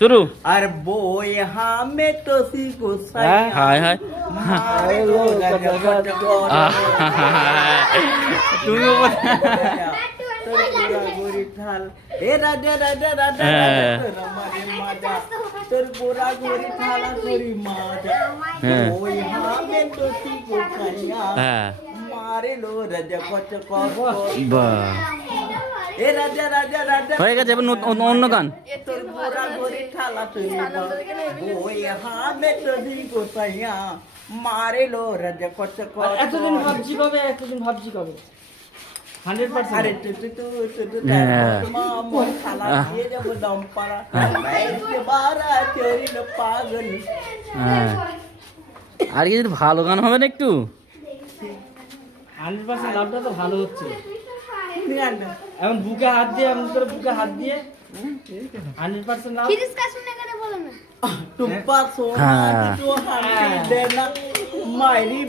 शुरू আর বই হামে তো সিকো हाय हाय তুমি গোরি ঠাল এ রাজা রাজা রাজা তোর আমারে মাজা তোর গোরা গোরি ঠালা করি মাজা বই হামে তো সিকো সাইয়া হ্যাঁ মারে লো রাজা কচ কর বাহ এ রাজা রাজা রাজা হয়ে গেছে এবার অন্য গান তোর গোরা গোরি ঠালা তুই বই হামে তো সিকো সাইয়া মারে লো রাজা কচ কর এতদিন ভাবছি কবে 100% আরে তুই মা মন খালা দিয়ে যাব দম পাড়া বাইরে বারা চরিল পাগল হ্যাঁ আর কি ভালো গান হবে না একটু 100% লাভটা তো ভালো হচ্ছে নিয়ান্ডা এখন বুকে হাত দিয়ে আমি তোর বুকে হাত দিয়ে 100% লাভ किरिस का सुनने का बोलो ना টুপা সোনা হ্যাঁ। তো হানি দেনা মাইরি